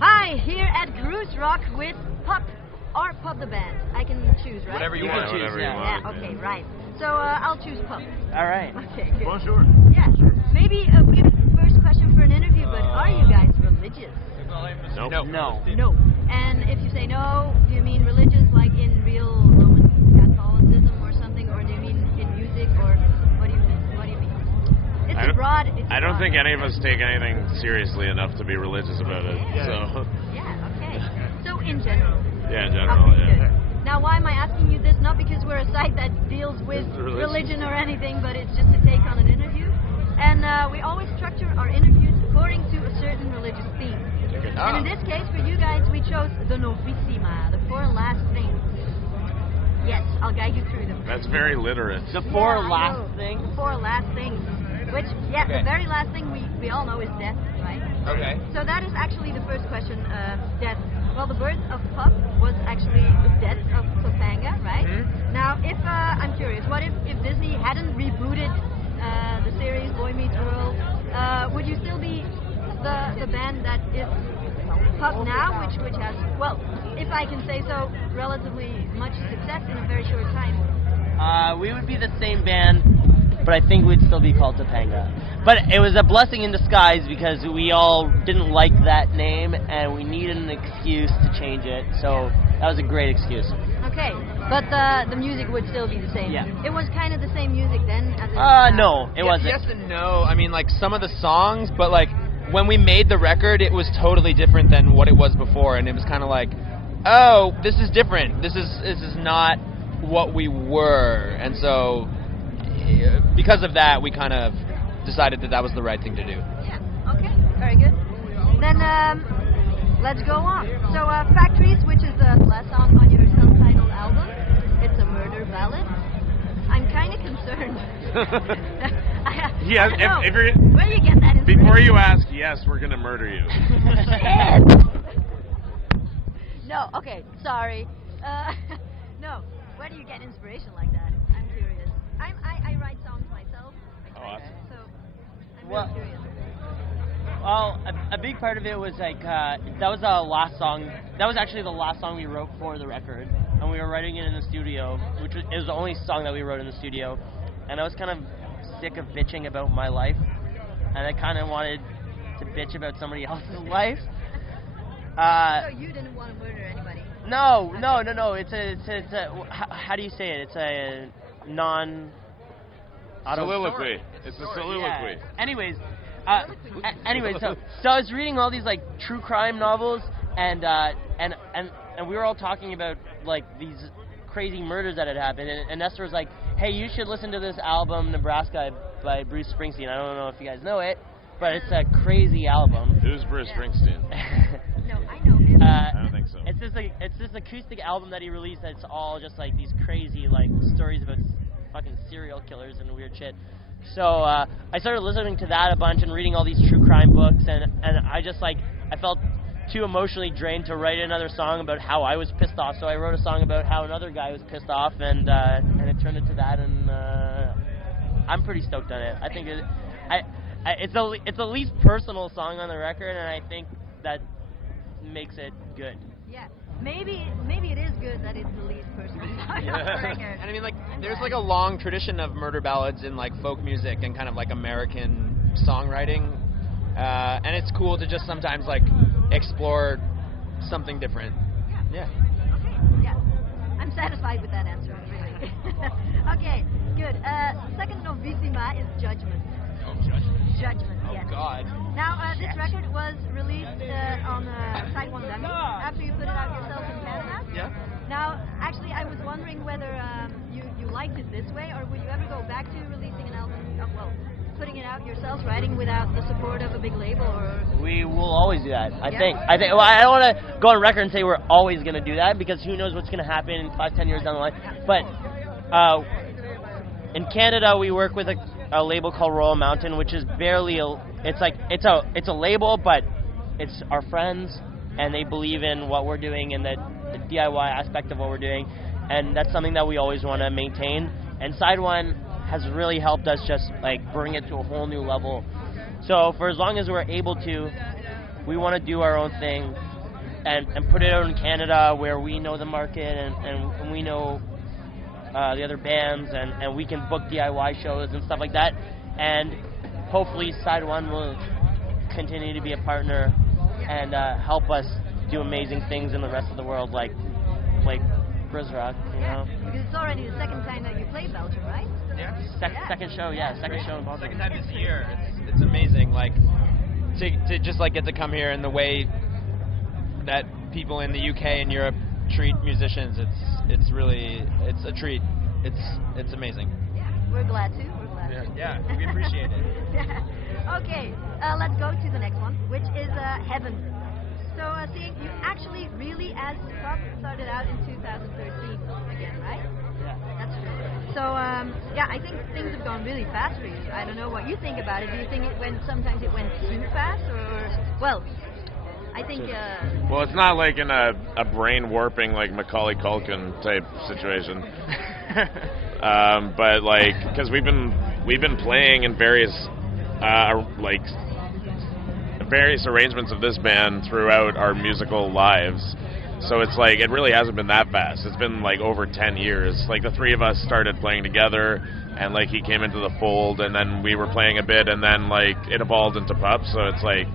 Hi, here at Cruise Rock with PUP or PUP the band. I can choose, right? Whatever you want. Whatever you want. Yeah, okay, right. So I'll choose PUP. All right. Okay, good. Bonjour. Yeah, maybe a good first question for an interview, but are you guys religious? Nope. No. No. And if you say no, do you mean religious like in real Roman Catholicism or something, or do you mean in music, or what do you mean? What do you mean? It's a broad. I don't think any of us take anything seriously enough to be religious about it. Okay. So. Yeah. Okay. So in general. Yeah, in general. Okay, Yeah. good. Now, why am I asking you this? Not because we're a site that deals with Religion. religion or anything, but it's just to take on an interview. And we always structure our interviews according to a certain religious theme. And in this case, for you guys, we chose the Novissima, the 4 last things. Yes, I'll guide you through them. That's very literate. The 4 I last know. things. The 4 last things. Which, the very last thing we all know is death, right? Okay. So that is actually the first question, death. Well, the birth of PUP was actually the death of Topanga, right? Mm-hmm. Now, if I'm curious, what if Disney hadn't rebooted the series Boy Meets World? Would you still be the band that is PUP now, which has, well, if I can say so, relatively much success in a very short time? We would be the same band, but I think we'd still be called Topanga. But it was a blessing in disguise because we all didn't like that name and we needed an excuse to change it. So that was a great excuse. Okay, but the music would still be the same. Yeah. It was kind of the same music then as it is now. No, it wasn't. Yes and no. I mean, like some of the songs, but like when we made the record, it was totally different than what it was before, and it was kind of like, oh, this is different. This is not what we were, and so because of that, we kind of decided that was the right thing to do. Yeah, okay, very good. Then let's go on. So Factories, which is the last song on your self-titled album, it's a murder ballad. I'm kind of concerned. Yeah, if you're, where do you get that inspiration? before you ask, yes, we're gonna murder you. No, okay, sorry. No, where do you get inspiration like that? I'm curious. I write songs myself. Awesome. So I'm Well- really curious. Well, a big part of it was like that was the last song. That was actually the last song we wrote for the record, and we were writing it in the studio, which was, it was the only song that we wrote in the studio. And I was kind of sick of bitching about my life, and I kind of wanted to bitch about somebody else's life. So you didn't want to murder anybody? No. It's a how do you say it? It's a non. Soliloquy. It's a soliloquy. Yeah. Anyways, so I was reading all these like true crime novels, and we were all talking about like these crazy murders that had happened, and Esther was like, "Hey, you should listen to this album Nebraska by Bruce Springsteen. I don't know if you guys know it, but it's a crazy album." Who's Bruce Springsteen? No, I know him. I don't think so. It's this acoustic album that he released that's all just like these crazy like stories about fucking serial killers and weird shit. So I started listening to that a bunch and reading all these true crime books, and I just like I felt too emotionally drained to write another song about how I was pissed off. So I wrote a song about how another guy was pissed off, and it turned into that, and I'm pretty stoked on it. I think it's the least personal song on the record, and I think that makes it good. Yeah, maybe it is good that it's the least personal song on the record. And I mean, like, there's like a long tradition of murder ballads in like folk music and kind of like American songwriting, and it's cool to just sometimes like explore something different. Yeah. Okay. Yeah. I'm satisfied with that answer. Really. Okay. Good. Second Novissima is Judgment. Oh, judgment. Judgment. Oh, Yes. God. Now this record was released on Side One Demo after you put it out yourself in Canada. Yeah. Now, actually, I was wondering whether you liked it this way, or would you ever go back to releasing an album? Putting it out yourselves, writing without the support of a big label, or We will always do that. I Yeah? think. Well, I don't want to go on record and say we're always going to do that because who knows what's going to happen in 5-10 years down the line. But in Canada, we work with a label called Royal Mountain, which is barely it's a label, but it's our friends, and they believe in what we're doing and the DIY aspect of what we're doing, and that's something that we always want to maintain. And Side One has really helped us just like bring it to a whole new level. So for as long as we're able to, we want to do our own thing and put it out in Canada where we know the market and we know the other bands and we can book DIY shows and stuff like that. And hopefully Side 1 will continue to be a partner and help us do amazing things in the rest of the world, like Rock, you know. Because it's already the second time that you played Belgium, right? Yeah. Second show, second show in Belgium. Second time this year. It's amazing. Like to just like get to come here and the way that people in the UK and Europe treat musicians. It's really a treat. It's amazing. Yeah, we're glad to. We're glad to. Yeah, we appreciate it. Okay, let's go to the next one, which is Heaven. So, seeing you actually really, as PUP, started out in 2013 again, right? Yeah. That's true. So, I think things have gone really fast for you. I don't know what you think about it. Do you think sometimes it went too fast, or well, I think. Well, it's not like in a brain warping like Macaulay Culkin type situation. But like, because we've been playing in various arrangements of this band throughout our musical lives. So it's like, it really hasn't been that fast. It's been like over 10 years. Like the three of us started playing together and like he came into the fold and then we were playing a bit and then like it evolved into PUP. So it's like,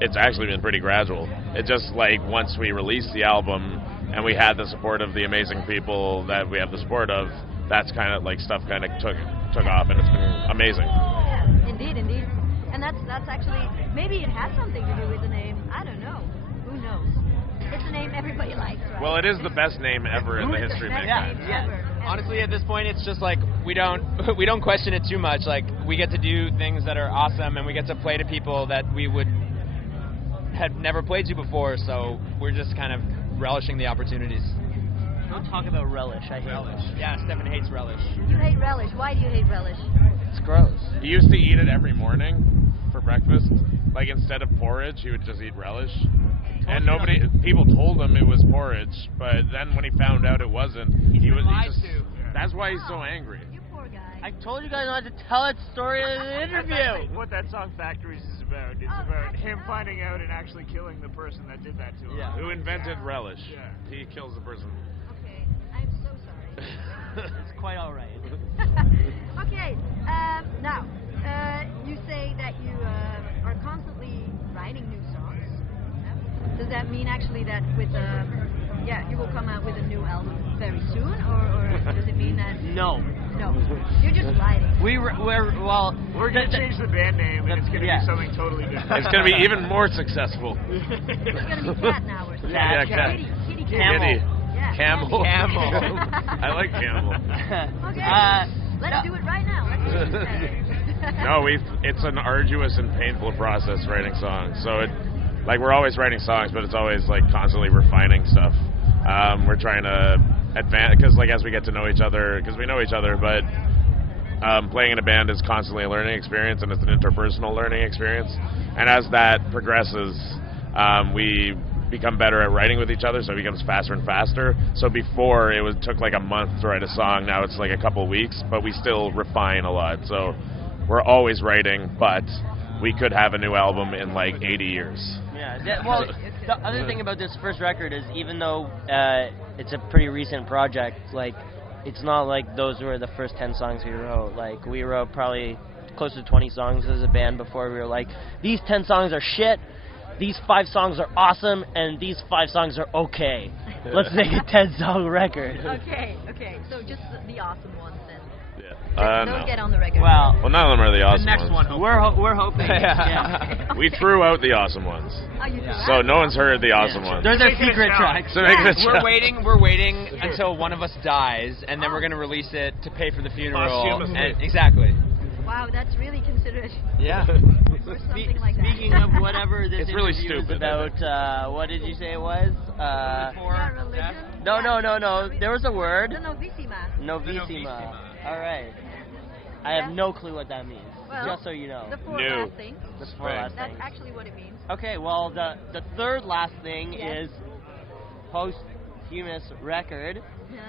it's actually been pretty gradual. It just like once we released the album and we had the support of the amazing people that we have the support of, that's kind of like stuff kind of took off and it's been amazing. Yeah, indeed. And that's actually, maybe it has something to do with the name. I don't know. Who knows? It's a name everybody likes, right? Well, it is the best name ever in the history of mankind. Ever. Honestly, at this point, it's just like we don't question it too much. Like we get to do things that are awesome, and we get to play to people that we had never played to before. So we're just kind of relishing the opportunities. Don't talk about relish. I hate relish. Yeah, Stefan hates relish. You hate relish. Why do you hate relish? It's gross. He used to eat it every morning for breakfast. Like instead of porridge, he would just eat relish. And people told him it was porridge, but then when he found out it wasn't, that's why he's so angry. You poor guy. I told you guys not to tell that story in the interview. What that song Factories is about. It's about him finding out and actually killing the person that did that to him. Yeah. Who invented relish. Yeah. He kills the person. Okay, I'm so sorry. It's quite all right. Okay, now, you say that you are constantly writing new songs. Yeah? Does that mean actually that with, you will come out with a new album very soon, or does it mean that... No. No, you're just writing. We're going to change the band name, and it's going to be something totally different. It's going to be even more successful. It's going to be Cat now or something. Yeah, Cat. Kitty Kitty. Yeah. Camel. I like Camel. Okay, let's do it right now. Let's do it. No, it's an arduous and painful process writing songs. So we're always writing songs, but it's always like constantly refining stuff. We're trying to advance, because like as we get to know each other, because we know each other, but playing in a band is constantly a learning experience, and it's an interpersonal learning experience. And as that progresses, we become better at writing with each other, so it becomes faster and faster. So before it took like a month to write a song, now it's like a couple weeks, but we still refine a lot. So we're always writing, but we could have a new album in like 80 years. Yeah, well, the other thing about this first record is even though it's a pretty recent project, like, it's not like those were the first 10 songs we wrote. Like, we wrote probably close to 20 songs as a band before we were like, these 10 songs are shit, these 5 songs are awesome, and these 5 songs are okay. Let's make a 10-song record. Okay, so just the awesome ones then. Yeah. Don't No. get on the record. Well, None of them are the awesome next ones. one. we're hoping. Yeah. We threw out the awesome ones. Oh, you do So that? no one's heard the awesome ones. They're their Making it secret sound. tracks. So making it We're sound- waiting until one of us dies, and then we're gonna release it to pay for the funeral. Posthumously. Exactly. Wow, that's really considerate. Yeah. Or something like that. Speaking of whatever this It's really interview is stupid, about, what did you say it was? Yeah, religion. No. There was a word. The novissima. Novissima. All right. I have no clue what that means. Well, just so you know. The 4 No. last things. The 4 Right. last That's things. actually what it means. Okay, well, the third last thing Yes. is posthumous record. Yeah.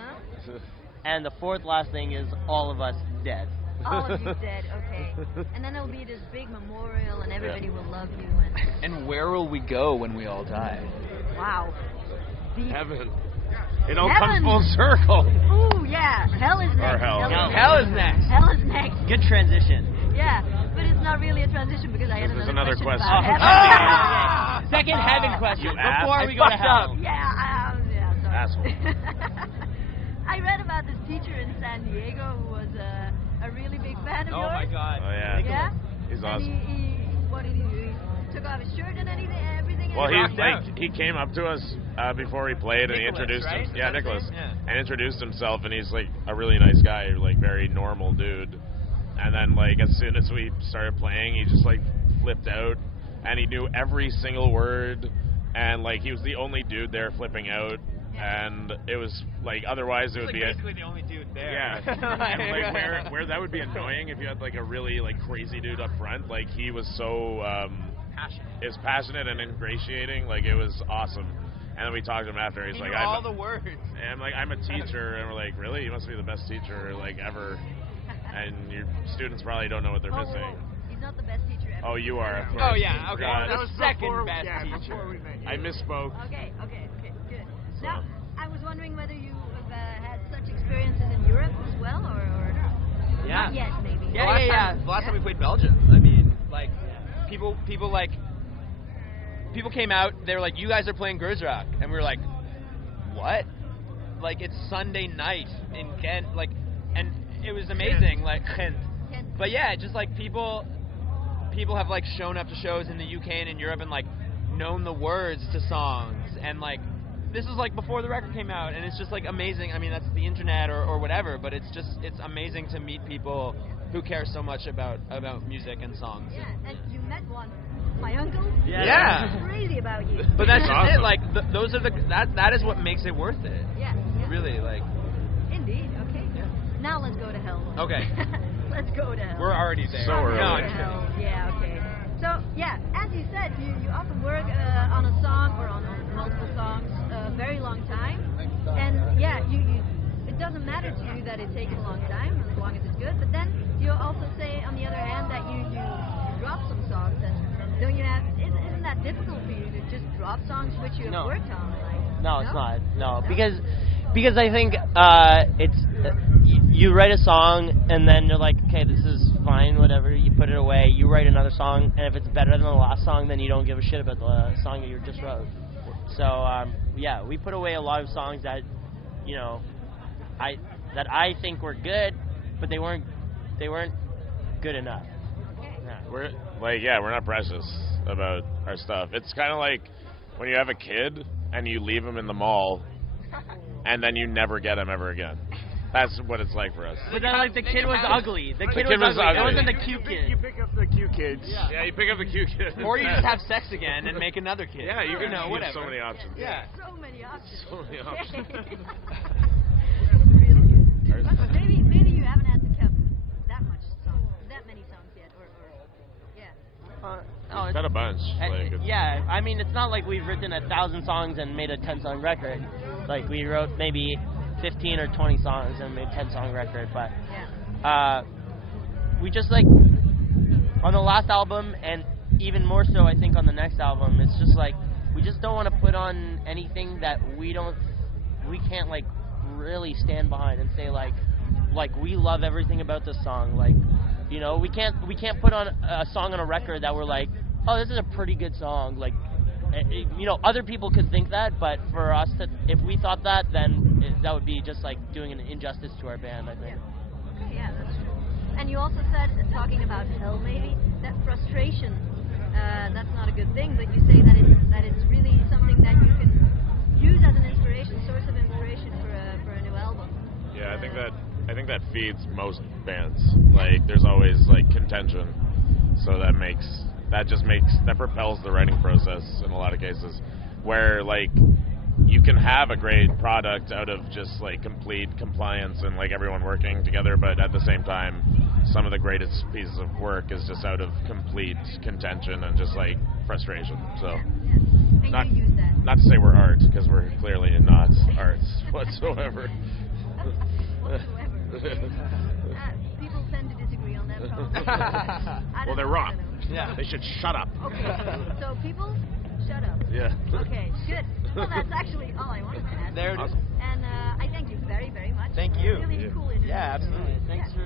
And the fourth last thing is all of us dead. All of you dead, okay. And then there'll be this big memorial, and everybody will love you. And where will we go when we all die? Wow. Deep. Heaven. It all Heaven. comes full circle. Ooh, yeah. Hell is next. Or hell. Hell is next. Hell is next. Good transition. Yeah, but it's not really a transition because I had There's another another question. about Oh, heaven. Second heaven question You asked? before we go to hell. Yeah, sorry. Asshole. I read about this teacher in San Diego who was a really big fan of Oh yours. my God. Oh, yeah. Yeah? He's And awesome. what did he do? He took off his shirt and everything? Well, and he came up to us before we played, and he Nicholas, introduced right? him. Yeah, Is that his Nicholas, name? Yeah. and introduced himself, and he's like a really nice guy, like very normal dude. And then like as soon as we started playing, he just like flipped out, and he knew every single word, and like he was the only dude there flipping out, and it was like otherwise it would be basically the only dude there. Yeah, and like where that would be annoying if you had like a really like crazy dude up front. Like he was so passionate and ingratiating. Like it was awesome. And then we talked to him after. He's He like, knew all the words. and I'm like, I'm a teacher, and we're like, really? You must be the best teacher like ever. And your students probably don't know what they're missing. whoa. He's not the best teacher ever. Oh, you are. Of course. Oh yeah, okay. God. The second before, best yeah, teacher. before we met you. I misspoke. Okay, good. So- Now, I was wondering whether you have had such experiences in Europe as well, or Yeah. not yet, maybe. The last time we played Belgium, I mean, like, people came out. They were like, "You guys are playing Grunge Rock," and we were like, "What?" Like, it's Sunday night in Kent, like, and it was amazing. Like, Kent. but yeah, just like people have like shown up to shows in the UK and in Europe and like known the words to songs, and like this is like before the record came out, and it's just like amazing. I mean, that's the internet or whatever, but it's amazing to meet people who care so much about music and songs. Yeah, and you met one, my uncle. Yeah. He's crazy about you. But that's just Awesome. it. Like those are that is what makes it worth it. Yeah. Really, like. Indeed. Okay. Now let's go to hell. Okay. Let's go to hell. We're already there. So early. No, Go to I'm kidding. hell. Yeah. Okay. So yeah, as you said, you often work on a song or on multiple songs a very long time, and yeah, you it doesn't matter to you that it takes a long time as long as it's good. But then you also say on the other hand that you drop some songs, and don't you have? Isn't that difficult for you to just drop songs which you have No. worked on? Like, No, it's not. No, because I think it's you write a song and then you're like, okay, this is fine, whatever. You put it away. You write another song, and if it's better than the last song, then you don't give a shit about the song that you just wrote. So yeah, we put away a lot of songs that I think were good, but they weren't good enough. Yeah. We're not precious about our stuff. It's kind of like when you have a kid and you leave him in the mall, and then you never get him ever again. That's what it's like for us. But then, like, the kid was ugly. The kid kid was was ugly. It ugly. wasn't the You cute pick- kid. You pick up the cute kids. Yeah, you pick up the cute kid. Or you just have sex again and make another kid. Yeah, you can know, have whatever. so many options. Yeah. So many options. So many options. Really good. But maybe you haven't had to cut that many songs yet, or yeah. No, We've got a bunch. Like, it's- yeah, I mean, it's not like we've written 1,000 songs and made a 10-song record. Like, we wrote maybe 15 or 20 songs and made a 10-song record, but Yeah. we just, like, on the last album, and even more so, I think, on the next album, it's just, like, we just don't want to put on anything that we can't, like, really stand behind and say, like, we love everything about this song. Like, you know, we can't put on a song on a record that we're like, oh, this is a pretty good song. Like, you know, other people could think that, but for us, if we thought that, then that would be just like doing an injustice to our band, I think. Okay, yeah, that's true. And you also said, talking about hell maybe, that frustration, that's not a good thing, but you say that it's really something that you can use as an inspiration, source of inspiration for a new album. Yeah, I think that feeds most bands. Like, there's always like contention, so that propels the writing process in a lot of cases. Where like you can have a great product out of just like complete compliance and like everyone working together, but at the same time, some of the greatest pieces of work is just out of complete contention and just like frustration. So. And Not- you use that. Not to say we're art, because we're clearly not arts whatsoever. whatsoever. People tend to disagree on that song. Well, they're wrong. Yeah. They should shut up. Okay, so people, shut up. Yeah. Okay, good. Well, that's actually all I wanted to ask. There it is. And I thank you very, very much. Thank you. Really cool interview. Yeah, absolutely. Thanks Yeah. for